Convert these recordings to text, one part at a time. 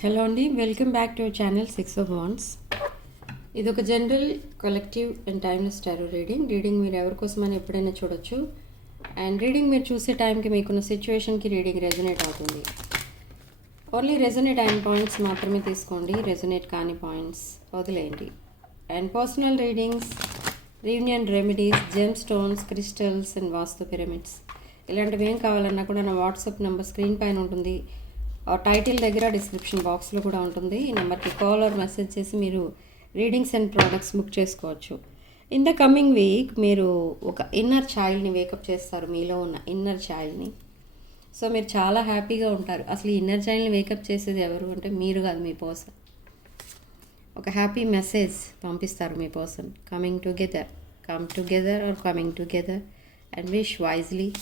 Hello అండి, welcome back to our channel 6 of Wands. ఇది ఒక general collective and timeless tarot reading మీరు ఎవరి కోసమని ఎప్పుడైనా చూడొచ్చు. అండ్ రీడింగ్ మీరు చూసే టైంకి మీకున్న సిచ్యువేషన్కి రీడింగ్ రెజొనేట్ అవుతుంది. ఓన్లీ రెజొనేట్ అయిన పాయింట్స్ మాత్రమే తీసుకోండి, రెజొనేట్ కాని పాయింట్స్ వదిలేయండి. And personal readings, reunion remedies, gem stones, crystals and vastu pyramids ఇలాంటివి ఏం కావాలన్నా కూడా నా వాట్సాప్ నెంబర్ స్క్రీన్ పైన ఉంటుంది, టైటిల్ దగ్గర డిస్క్రిప్షన్ బాక్స్లో కూడా ఉంటుంది. ఈ నెంబర్కి కాల్ ఆర్ మెసేజ్ చేసి మీరు రీడింగ్స్ అండ్ ప్రోడక్ట్స్ బుక్ చేసుకోవచ్చు. ఇన్ ద కమింగ్ వీక్ మీరు ఒక ఇన్నర్ చైల్డ్ని వేకప్ చేస్తారు, మీలో ఉన్న ఇన్నర్ చైల్డ్ని. సో మీరు చాలా హ్యాపీగా ఉంటారు. అసలు ఈ ఇన్నర్ చైల్డ్ని వేకప్ చేసేది ఎవరు అంటే మీరు కాదు, మీ పర్సన్. ఒక హ్యాపీ మెసేజ్ పంపిస్తారు మీ person. Come together or coming together and wish wisely.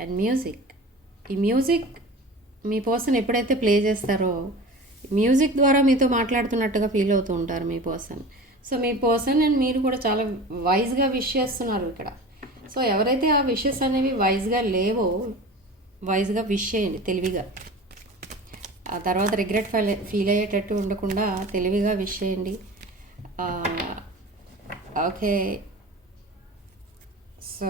And ఈ మ్యూజిక్ మీ పర్సన్ ఎప్పుడైతే ప్లే చేస్తారో మ్యూజిక్ ద్వారా మీతో మాట్లాడుతున్నట్టుగా ఫీల్ అవుతూ ఉంటారు మీ పర్సన్. సో మీ పర్సన్ అండ్ మీరు కూడా చాలా వైజ్గా విష్ చేస్తున్నారు ఇక్కడ. సో ఎవరైతే ఆ విషెస్ అనేవి వైజ్గా లేవో వైజ్గా విష్ చేయండి, తెలివిగా. ఆ తర్వాత రిగ్రెట్ ఫీల్ అయ్యేటట్టు ఉండకుండా తెలివిగా విష్ చేయండి. ఓకే, సో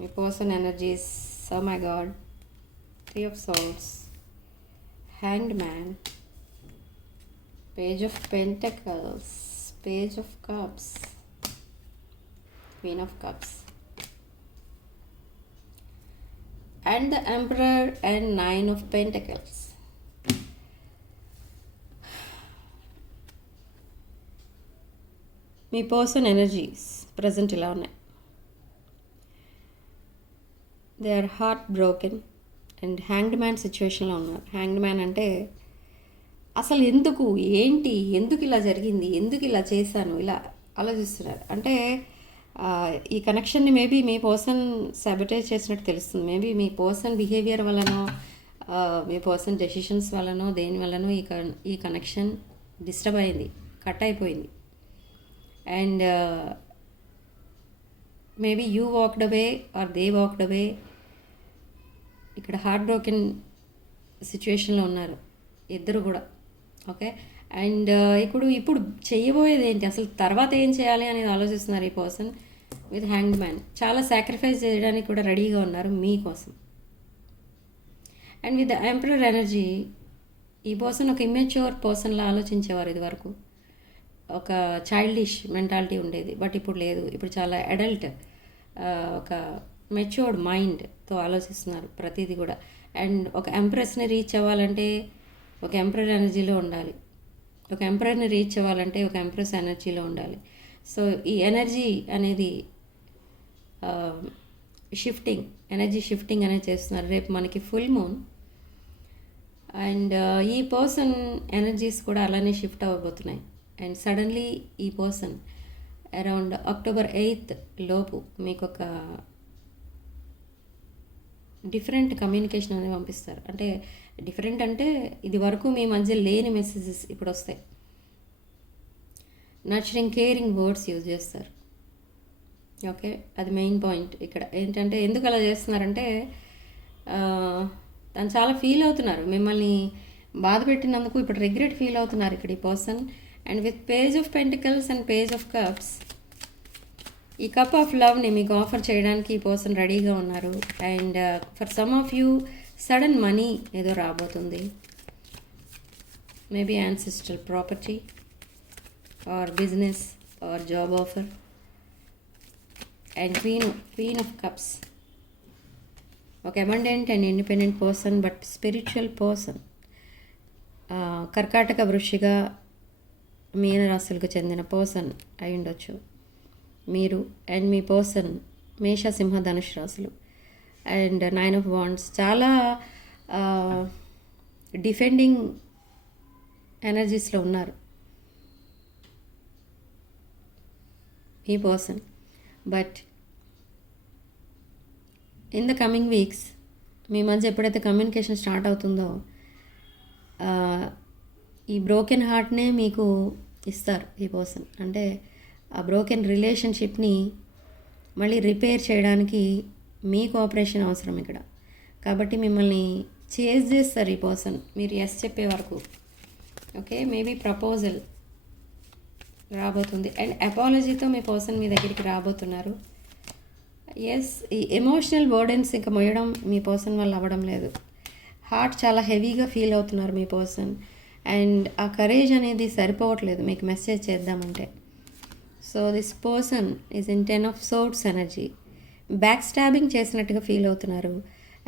మీ person energies, oh my god, 3 of Swords, Hanged Man, Page of Pentacles, Page of Cups, Queen of Cups, and the Emperor and 9 of Pentacles. మీ పర్సన్ ఎనర్జీస్ ప్రజెంట్ ఇలా ఉన్నాయి. They are heart broken and hanged man సిచ్యువేషన్లో ఉన్నారు. Hanged man అంటే అసలు ఎందుకు ఇలా జరిగింది, ఎందుకు ఇలా చేశాను, ఇలా ఆలోచిస్తున్నారు. అంటే ఈ కనెక్షన్ని మేబీ మీ పర్సన్ సాబిటైజ్ చేసినట్టు తెలుస్తుంది. మేబీ మీ పర్సన్ బిహేవియర్ వల్లనో మీ పర్సన్ డెసిషన్స్ వల్లనో దేని వల్లనో ఈ కనెక్షన్ డిస్టర్బ్ అయింది, కట్ అయిపోయింది. And maybe you walked away or they walked away. ఇక్కడ హార్ట్ బ్రోకెన్ సిచ్యువేషన్లో ఉన్నారు ఇద్దరు కూడా. ఓకే, అండ్ ఇప్పుడు చేయబోయేది ఏంటి, అసలు తర్వాత ఏం చేయాలి అనేది ఆలోచిస్తున్నారు ఈ పర్సన్ విత్ హ్యాంగ్డ్ మ్యాన్. చాలా సాక్రిఫైస్ చేయడానికి కూడా రెడీగా ఉన్నారు మీకోసం. And with the emperor energy ఈ పర్సన్ ఒక ఇమ్మెచ్యూర్ పర్సన్లా ఆలోచించేవారు ఇది వరకు. ఒక చైల్డిష్ మెంటాలిటీ ఉండేది, బట్ ఇప్పుడు లేదు. ఇప్పుడు చాలా అడల్ట్, ఒక మెచ్యూర్డ్ మైండ్తో ఆలోచిస్తున్నారు ప్రతిదీ కూడా. అండ్ ఒక ఎంప్రెస్ని రీచ్ అవ్వాలంటే ఒక ఎంపరర్ ఎనర్జీలో ఉండాలి, ఒక ఎంపరర్ని రీచ్ అవ్వాలంటే ఒక ఎంప్రెస్ ఎనర్జీలో ఉండాలి. సో ఈ ఎనర్జీ అనేది ఎనర్జీ షిఫ్టింగ్ అనేది చేస్తున్నారు. రేపు మనకి ఫుల్ మూన్ అండ్ ఈ పర్సన్ ఎనర్జీస్ కూడా అలానే షిఫ్ట్ అవ్వబోతున్నాయి. అండ్ సడన్లీ ఈ పర్సన్ అరౌండ్ October 8th లోపు మీకు ఒక డిఫరెంట్ కమ్యూనికేషన్ అనేది పంపిస్తారు. అంటే డిఫరెంట్ అంటే ఇది వరకు మీ మధ్య లేని మెసేజెస్ ఇప్పుడు వస్తాయి. నర్చరింగ్, కేరింగ్ వర్డ్స్ యూజ్ చేస్తారు. ఓకే, అది మెయిన్ పాయింట్ ఇక్కడ. ఏంటంటే ఎందుకు అలా చేస్తున్నారంటే తను చాలా ఫీల్ అవుతున్నారు, మిమ్మల్ని బాధ పెట్టినందుకు ఇప్పుడు రిగ్రెట్ ఫీల్ అవుతున్నారు ఇక్కడ ఈ person. And with page of pentacles and page of cups ఈ కప్ ఆఫ్ లవ్ని మీకు ఆఫర్ చేయడానికి ఈ పర్సన్ రెడీగా ఉన్నారు. And for some of you sudden money ఏదో రాబోతుంది, maybe ancestral property or business or job offer. And queen of cups ఒక abundant and independent person, but spiritual person. కర్కాటక, వృశ్చిక, మీన రాశులకు చెందిన పర్సన్ అయి ఉండొచ్చు మీరు. అండ్ మీ పర్సన్ మేష, సింహ, ధనుష్ రాశులు. అండ్ 9 of Wands చాలా డిఫెండింగ్ ఎనర్జీస్లో ఉన్నారు ఈ person. But in the coming weeks మీ మధ్య ఎప్పుడైతే కమ్యూనికేషన్ స్టార్ట్ అవుతుందో ఈ బ్రోకెన్ హార్ట్నే మీకు ఇస్తారు ఈ పర్సన్. అంటే ఆ బ్రోకెన్ రిలేషన్షిప్ని మళ్ళీ రిపేర్ చేయడానికి మీ కోఆపరేషన్ అవసరం ఇక్కడ. కాబట్టి మిమ్మల్ని చేజ్ చేస్తారు ఈ పర్సన్ మీరు ఎస్ చెప్పే వరకు. ఓకే, మేబీ ప్రపోజల్ రాబోతుంది అండ్ అపాలజీతో మీ పర్సన్ మీ దగ్గరికి రాబోతున్నారు. ఎస్, ఈ ఎమోషనల్ బర్డెన్స్ ఇంకా మొయ్యడం మీ పర్సన్ వల్ల అవ్వడం లేదు. హార్ట్ చాలా హెవీగా ఫీల్ అవుతున్నారు మీ పర్సన్ అండ్ ఆ కరేజ్ అనేది సరిపోవట్లేదు మీకు మెసేజ్ చేద్దామంటే. So this person is in 10 of Swords energy. Back stabbing చేసినట్టుగా ఫీల్ అవుతున్నారు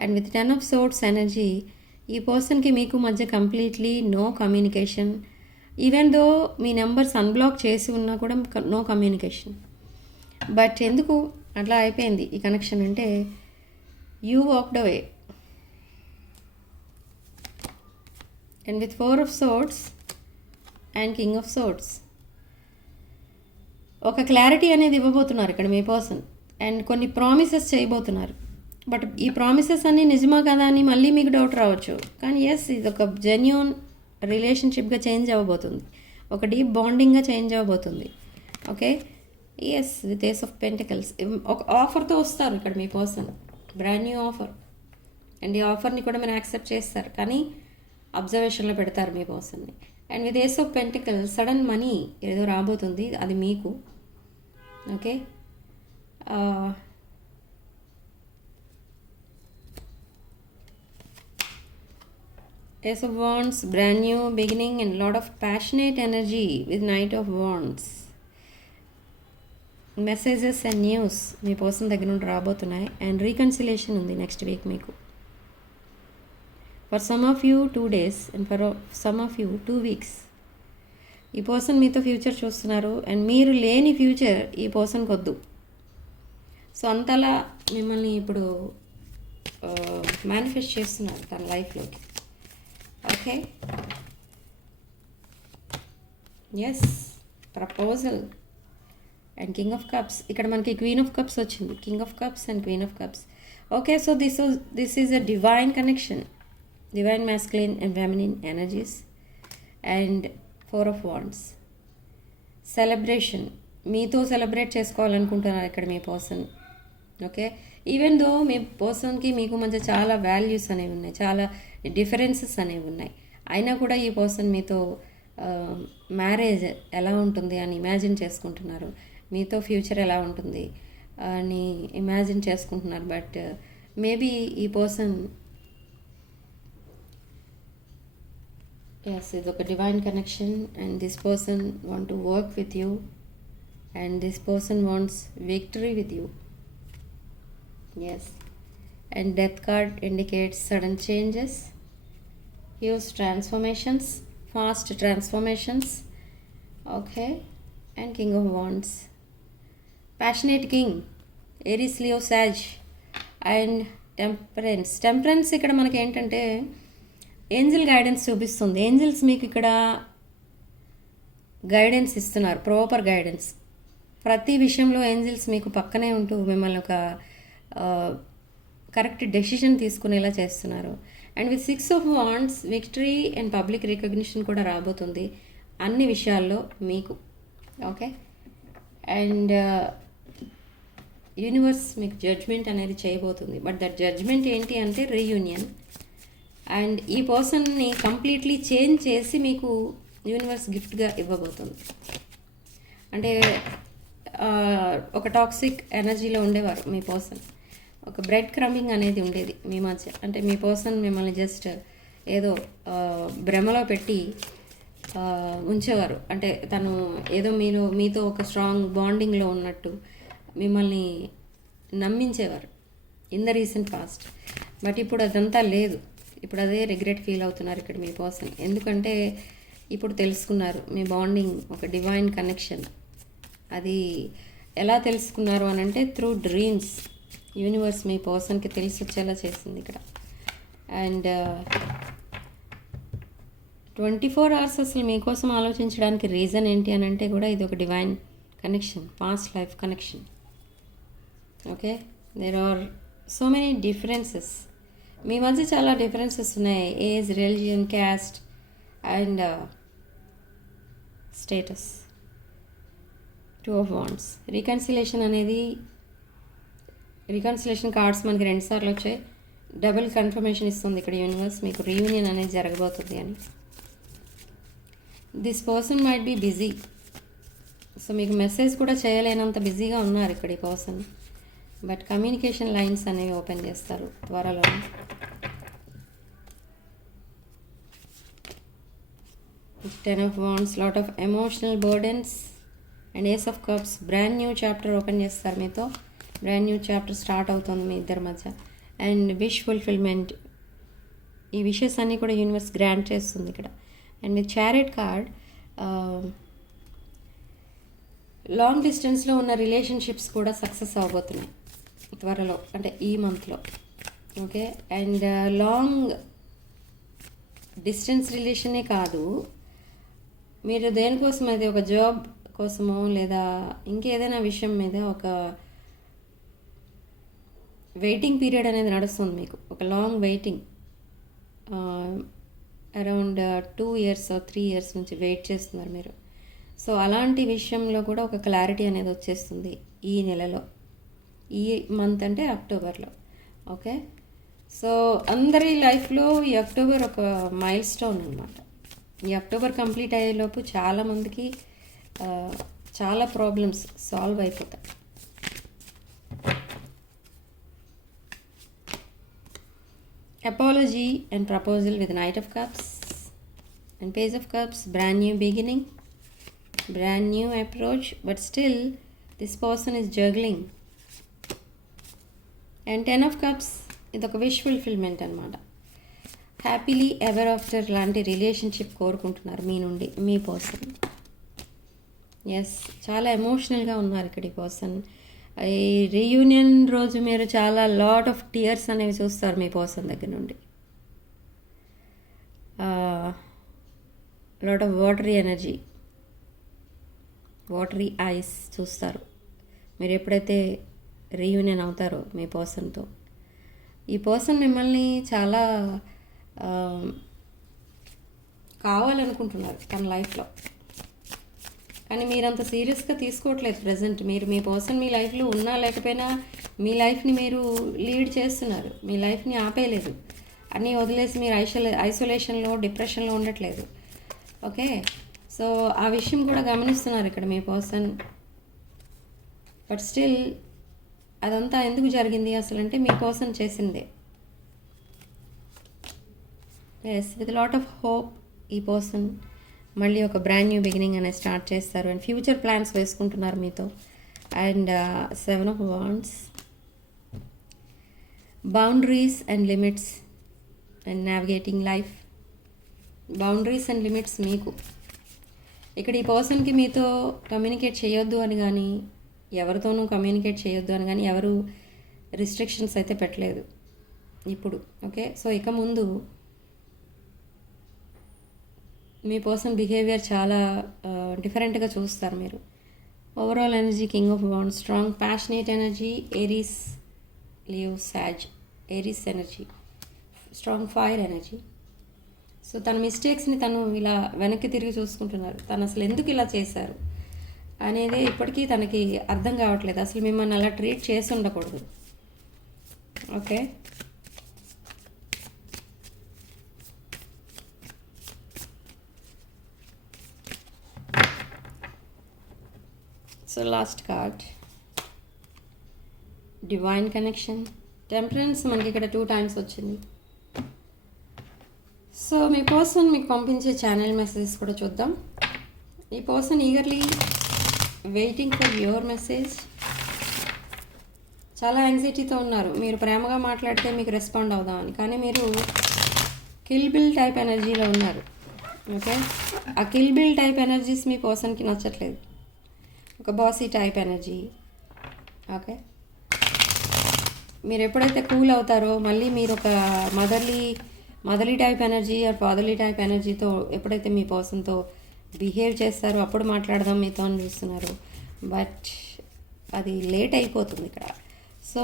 and with 10 of Swords energy ఈ పర్సన్కి మీకు మధ్య completely no communication. Even though మీ నెంబర్స్ అన్బ్లాక్ చేసి ఉన్నా కూడా నో కమ్యూనికేషన్. బట్ ఎందుకు అట్లా అయిపోయింది ఈ కనెక్షన్ అంటే you walked away and with 4 of Swords and King of Swords ఒక క్లారిటీ అనేది ఇవ్వబోతున్నారు ఇక్కడ మీ పర్సన్ అండ్ కొన్ని ప్రామిసెస్ చేయబోతున్నారు. బట్ ఈ ప్రామిసెస్ అన్నీ నిజమా కదా అని మళ్ళీ మీకు డౌట్ రావచ్చు. కానీ ఎస్, ఇది ఒక జెన్యూన్ రిలేషన్షిప్గా చేంజ్ అవ్వబోతుంది, ఒక డీప్ బాండింగ్గా చేంజ్ అవ్వబోతుంది. Okay, yes, with ace of pentacles ఒక ఆఫర్తో వస్తారు ఇక్కడ మీ person, brand new offer. And ఈ ఆఫర్ని కూడా మీరు యాక్సెప్ట్ చేస్తారు కానీ అబ్జర్వేషన్లో పెడతారు మీ పర్సన్ని. And with ace of pentacles sudden money ఏదో రాబోతుంది, అది మీకు. Okay, Ace of Wands, brand new beginning and lot of passionate energy with Knight of Wands. Messages and news me person దగ్గర నుండి రాబోతున్నాయి అండ్ రీకన్సిలేషన్ ఉంది నెక్స్ట్ వీక్ మీకు. For some of you 2 days and for some of you 2 weeks. ఈ person మీతో future చూస్తున్నారు and మీరు లేని ఫ్యూచర్ ఈ పర్సన్కి వద్దు. సో అంతలా మిమ్మల్ని ఇప్పుడు మేనిఫెస్ట్ చేస్తున్నారు తన లైఫ్లోకి. Okay, yes, proposal and king of cups. ఇక్కడ మనకి క్వీన్ ఆఫ్ కప్స్ వచ్చింది, king of cups and queen of cups. Okay, so this is a divine connection, divine masculine and feminine energies and 4 of Wands. Celebration, మీతో celebrate చేసుకోవాలనుకుంటున్నారు ఇక్కడ మీ person. Okay, even though మీ పర్సన్కి మీకు మధ్య చాలా వాల్యూస్ అనేవి ఉన్నాయి, చాలా డిఫరెన్సెస్ అనేవి ఉన్నాయి, అయినా కూడా ఈ పర్సన్ మీతో మ్యారేజ్ ఎలా ఉంటుంది అని ఇమాజిన్ చేసుకుంటున్నారు, మీతో ఫ్యూచర్ ఎలా ఉంటుంది అని ఇమాజిన్ చేసుకుంటున్నారు. బట్ మేబీ ఈ పర్సన్ ఎస్, ఇది ఒక divine connection and this person want to work with you and this person wants victory with you. Yes, and death card indicates sudden changes, huge transformations, fast transformations. Okay, and King of Wands, passionate king, Aries, Leo, Sag and Temperance. Temperance ఇక్కడ మనకి ఏంటంటే Angel guidance చూపిస్తుంది. Angels మీకు ఇక్కడ guidance ఇస్తున్నారు, proper guidance. ప్రతి విషయంలో angels మీకు పక్కనే ఉంటూ మిమ్మల్ని ఒక కరెక్ట్ డెసిషన్ తీసుకునేలా చేస్తున్నారు. And with 6 of Wands victory and public recognition కూడా రాబోతుంది అన్ని విషయాల్లో మీకు. ఓకే, అండ్ యూనివర్స్ మీకు జడ్జ్మెంట్ అనేది చేయబోతుంది. బట్ దట్ జడ్జ్మెంట్ ఏంటి అంటే రీయూనియన్. అండ్ ఈ పర్సన్ని కంప్లీట్లీ చేంజ్ చేసి మీకు యూనివర్స్ గిఫ్ట్గా ఇవ్వబోతుంది. అంటే ఒక టాక్సిక్ ఎనర్జీలో ఉండేవారు మీ పర్సన్, ఒక బ్రెడ్ క్రమింగ్ అనేది ఉండేది మీ మధ్య. అంటే మీ పర్సన్ మిమ్మల్ని జస్ట్ ఏదో భ్రమలో పెట్టి ఉంచేవారు. అంటే తను ఏదో మీతో ఒక స్ట్రాంగ్ బాండింగ్లో ఉన్నట్టు మిమ్మల్ని నమ్మించేవారు in the recent past. But ఇప్పుడు అదంతా లేదు, ఇప్పుడు అదే రిగ్రెట్ ఫీల్ అవుతున్నారు ఇక్కడ మీ పర్సన్. ఎందుకంటే ఇప్పుడు తెలుసుకున్నారు మీ బాండింగ్ ఒక డివైన్ కనెక్షన్. అది ఎలా తెలుసుకున్నారు అని అంటే త్రూ డ్రీమ్స్. యూనివర్స్ మీ పర్సన్కి తెలిసి వచ్చేలా చేసింది ఇక్కడ. అండ్ 24 hours అసలు మీకోసం ఆలోచించడానికి రీజన్ ఏంటి అని అంటే కూడా ఇది ఒక divine connection, past life connection. Okay, there are so many differences మీ మధ్య, చాలా డిఫరెన్సెస్ ఉన్నాయి. Age, religion, caste and status. 2 of Wands. Reconciliation అనేది, రీకన్సిలేషన్ కార్డ్స్ మనకి 2 సార్లు వచ్చాయి. డబుల్ కన్ఫర్మేషన్ ఇస్తుంది ఇక్కడ యూనివర్స్, మీకు రీయూనియన్ అనేది జరగబోతుంది అని. This person might be busy, so మీకు మెసేజ్ కూడా చేయలేనంత బిజీగా ఉన్నారు ఇక్కడ ఈ పర్సన్. బట్ కమ్యూనికేషన్ లైన్స్ అనేవి ఓపెన్ చేస్తారు త్వరలో. Ten of wands, lot of emotional burdens and ace of cups. Brand new chapter open చేస్తారు మీతో, బ్రాండ్ న్యూ చాప్టర్ స్టార్ట్ అవుతుంది మీ ఇద్దరి మధ్య. అండ్ విష్ ఫుల్ఫిల్మెంట్, ఈ విషెస్ అన్నీ కూడా యూనివర్స్ గ్రాంట్ చేస్తుంది ఇక్కడ. And with chariot card, long డిస్టెన్స్లో ఉన్న రిలేషన్షిప్స్ కూడా సక్సెస్ అవ్వబోతున్నాయి త్వరలో, అంటే ఈ మంత్లో. ఓకే, అండ్ లాంగ్ డిస్టెన్స్ రిలేషనే కాదు, మీరు దేనికోసం అయితే ఒక జాబ్ కోసమో లేదా ఇంకేదైనా విషయం మీద ఒక వెయిటింగ్ పీరియడ్ అనేది నడుస్తుంది మీకు, ఒక long waiting, around 2 years or 3 years నుంచి వెయిట్ చేస్తున్నారు మీరు. సో అలాంటి విషయంలో కూడా ఒక క్లారిటీ అనేది వచ్చేస్తుంది ఈ నెలలో, ఈ మంత్ అంటే అక్టోబర్లో. ఓకే, సో అందరి లైఫ్లో ఈ అక్టోబర్ ఒక మైల్ స్టోన్ అనమాట. ఈ అక్టోబర్ కంప్లీట్ అయ్యేలోపు చాలామందికి చాలా ప్రాబ్లమ్స్ సాల్వ్ అయిపోతాయి. Apology and proposal with Knight of Cups and Page of Cups. Brand new beginning, brand new approach, but still this person is juggling. And 10 of Cups, ఇదొక wish fulfilment అనమాట. Happily ever after లాంటి relationship కోరుకుంటున్నారు మీ నుండి మీ person. Yes, చాలా ఎమోషనల్గా ఉన్నారు ఇక్కడ ఈ పర్సన్. ఈ రీయూనియన్ రోజు మీరు చాలా లాట్ ఆఫ్ టీయర్స్ అనేవి చూస్తారు మీ పర్సన్ దగ్గర నుండి. Lot of watery energy, watery ice చూస్తారు మీరు ఎప్పుడైతే రీయూనియన్ అవుతారో మీ పర్సన్తో. ఈ పర్సన్ మిమ్మల్ని చాలా కావాలనుకుంటున్నారు తన లైఫ్లో, కానీ మీరంత సీరియస్గా తీసుకోవట్లేదు ప్రజెంట్. మీరు మీ పర్సన్ మీ లైఫ్లో ఉన్నా లేకపోయినా మీ లైఫ్ని మీరు లీడ్ చేస్తున్నారు, మీ లైఫ్ని ఆపేయలేదు, అన్నీ వదిలేసి మీరు ఐసోలేషన్లో డిప్రెషన్లో ఉండట్లేదు. ఓకే, సో ఆ విషయం కూడా గమనిస్తున్నారు ఇక్కడ మీ పర్సన్. బట్ స్టిల్ అదంతా ఎందుకు జరిగింది అసలు అంటే మీ పర్సన్ చేసిందే. Yes, with lot of hope ఈ పర్సన్ మళ్ళీ ఒక బ్రాండ్ న్యూ బిగినింగ్ అనేది స్టార్ట్ చేస్తారు అండ్ ఫ్యూచర్ ప్లాన్స్ వేసుకుంటున్నారు మీతో. And 7 of Wands, boundaries and limits and navigating life. Boundaries and limits మీకు ఇక్కడ ఈ పర్సన్కి మీతో కమ్యూనికేట్ చేయొద్దు అని కానీ, ఎవరితోనూ కమ్యూనికేట్ చేయొద్దు అని కానీ ఎవరు రిస్ట్రిక్షన్స్ అయితే పెట్టలేదు ఇప్పుడు. ఓకే, సో ఇక ముందు మీ పర్సన్ బిహేవియర్ చాలా డిఫరెంట్గా చూస్తారు మీరు. Overall energy king of wands, strong passionate energy, Aries, Leo, Sag, Aries energy, strong fire energy. So తన మిస్టేక్స్ని తను ఇలా వెనక్కి తిరిగి చూసుకుంటున్నారు. తను అసలు ఎందుకు ఇలా చేశారు అనేది ఇప్పటికీ తనకి అర్థం కావట్లేదు. అసలు మిమ్మల్ని అలా ట్రీట్ చేసి ఉండకూడదు. Okay, so last card divine connection, temperance. మనకి ఇక్కడ 2 times వచ్చింది. సో మీ పర్సన్ మీకు పంపించే ఛానల్ మెసేజెస్ కూడా చూద్దాం. ఈ person eagerly waiting for your message. చాలా యాంగ్జైటీతో ఉన్నారు. మీరు ప్రేమగా మాట్లాడితే మీకు రెస్పాండ్ అవుదామని, కానీ మీరు కిల్ బిల్ టైప్ ఎనర్జీలో ఉన్నారు. ఓకే, ఆ కిల్ బిల్ టైప్ ఎనర్జీస్ మీ పర్సన్కి నచ్చట్లేదు. ఒక బాసీ టైప్ ఎనర్జీ. ఓకే, మీరు ఎప్పుడైతే కూల్ అవుతారో మళ్ళీ మీరు ఒక motherly type energy or fatherly type ఎనర్జీతో ఎప్పుడైతే మీ పర్సన్తో బిహేవ్ చేస్తారో అప్పుడు మాట్లాడదాం మీతో అని చూస్తున్నారు. బట్ అది లేట్ అయిపోతుంది ఇక్కడ. సో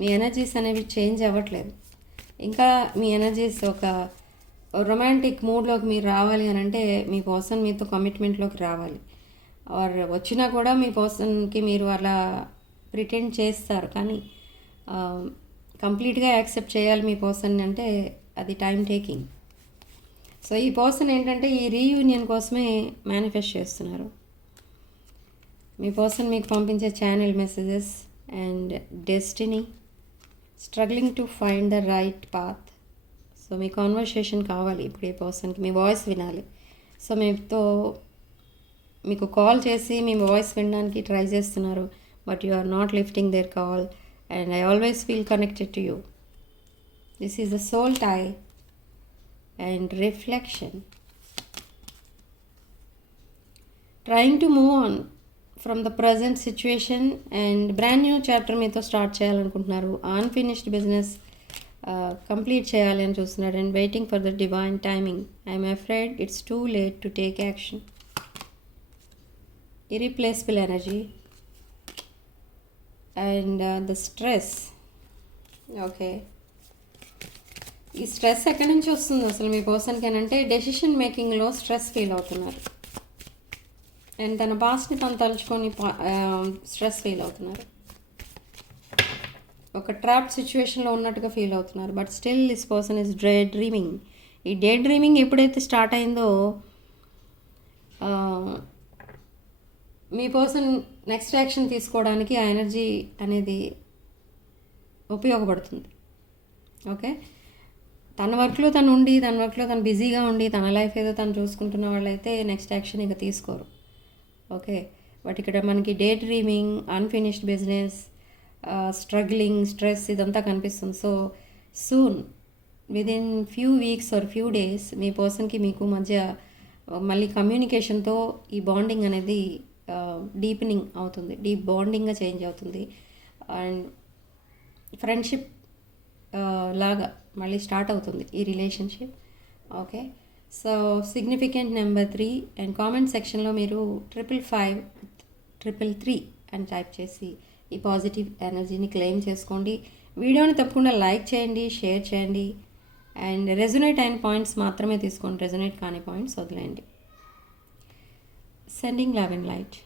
మీ ఎనర్జీస్ అనేవి చేంజ్ అవ్వట్లేదు. ఇంకా మీ ఎనర్జీస్ ఒక రొమాంటిక్ మూడ్లోకి మీరు రావాలి అని అంటే మీ పర్సన్ మీతో కమిట్మెంట్లోకి రావాలి. ఆర్ వచ్చినా కూడా మీ పర్సన్కి మీరు అలా ప్రిటెండ్ చేస్తారు, కానీ కంప్లీట్గా యాక్సెప్ట్ చేయాలి మీ పర్సన్ అంటే అది టైం టేకింగ్. సో ఈ పర్సన్ ఏంటంటే ఈ రీయూనియన్ కోసమే మేనిఫెస్ట్ చేస్తున్నారు. మీ పర్సన్ మీకు పంపించే channel messages and destiny, struggling to find the right path. So మీ కాన్వర్సేషన్ కావాలి ఇప్పుడు ఈ పర్సన్కి, మీ వాయిస్ వినాలి. సో మీకు కాల్ చేసి మీ వాయిస్ వినడానికి ట్రై చేస్తున్నారు, but you are not lifting their call and I always feel connected to you. This is the soul tie and reflection. Trying to move on from the present situation and brand new chapter మీతో start చేయాలనుకుంటున్నారు. Unfinished business complete చేయాలి అని చూస్తున్నారు and waiting for the divine timing. I'm afraid it's too late to take action. Irreplaceable energy and the stress. Okay, ఈ stress ఎక్కడి నుంచి వస్తుంది అసలు మీ పర్సన్కి అని అంటే డెసిషన్ మేకింగ్లో స్ట్రెస్ ఫీల్ అవుతున్నారు అండ్ తన పాస్ట్ని తను తలుచుకొని స్ట్రెస్ ఫీల్ అవుతున్నారు. ఒక ట్రాప్ సిచ్యువేషన్లో ఉన్నట్టుగా ఫీల్ అవుతున్నారు, but still this person is dreaming. ఈ డే డ్రీమింగ్ ఎప్పుడైతే స్టార్ట్ అయిందో మీ పర్సన్ నెక్స్ట్ యాక్షన్ తీసుకోవడానికి ఆ ఎనర్జీ అనేది ఉపయోగపడుతుంది. ఓకే, తన వర్క్లో తను బిజీగా ఉండి తన లైఫ్ ఏదో తను చూసుకుంటున్న వాళ్ళైతే నెక్స్ట్ యాక్షన్ ఇక తీసుకోరు. ఓకే, బట్ ఇక్కడ మనకి daydreaming, unfinished business, struggling, stress ఇదంతా కనిపిస్తుంది. So soon within few weeks or few days మీ పర్సన్కి మీకు మధ్య మళ్ళీ కమ్యూనికేషన్తో ఈ బాండింగ్ అనేది డీపెనింగ్ అవుతుంది, డీప్ బాండింగ్గా చేంజ్ అవుతుంది అండ్ ఫ్రెండ్షిప్ లాగా మళ్ళీ స్టార్ట్ అవుతుంది ఈ relationship. Okay, so significant number 3 and comment సెక్షన్లో మీరు 555 అని టైప్ చేసి ఈ పాజిటివ్ ఎనర్జీని క్లెయిమ్ చేసుకోండి. వీడియోని తప్పకుండా లైక్ చేయండి, షేర్ చేయండి అండ్ రెజొనేట్ అయిన పాయింట్స్ మాత్రమే తీసుకోండి, రెజొనేట్ కాని పాయింట్స్ వదిలేయండి. Sending love and light.